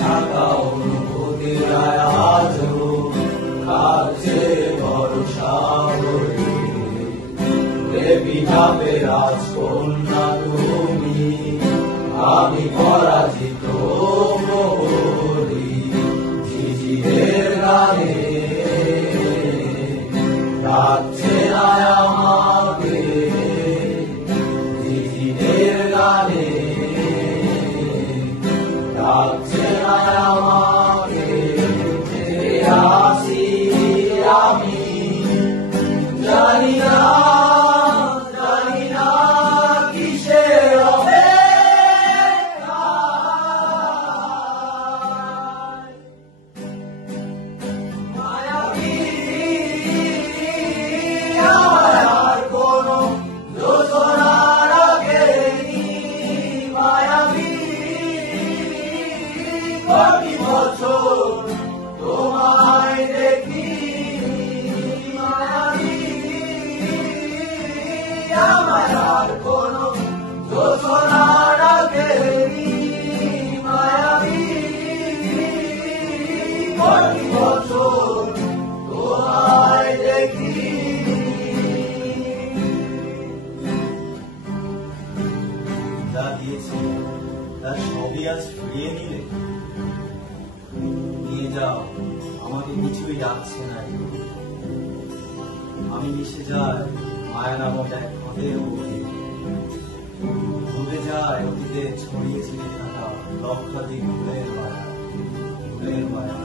থাকা অনুভূতিরায় আজও খাচ্ছে ভরসা বলে। পিঠাপে রাজকন্যা তুমি, আমি পরাজিত প্রহরী। ঝিঝিদের গানে ডাকছে না আমাকে, ঝিঝিদের গানে ডাকছে না আমাকে। ফিরে আসি আমি, জানি না কিসের অপেক্ষায়। মায়াবী আমার আর কোনো যোজনা রাখেনি, মায়াবী কটি বছর তোমায় দেখি, মায়াবী আমার আর কোনো যোজনা রাখেনি, মায়াবী কটি বছর তোমায় দেখি। যা দিয়েছি তার সবই আজ ফিরিয়ে নিলে, নিয়ে যাও আমাকে কিছুই ডাকছে না। আমি মিশে যাই মায়া নামক এক ঘটের মধ্যে, ডুবে যায় অতীতে ছড়িয়ে ছিটে থাকা লক্ষাধিক ফুলের মায়া, ফুলের মায়া।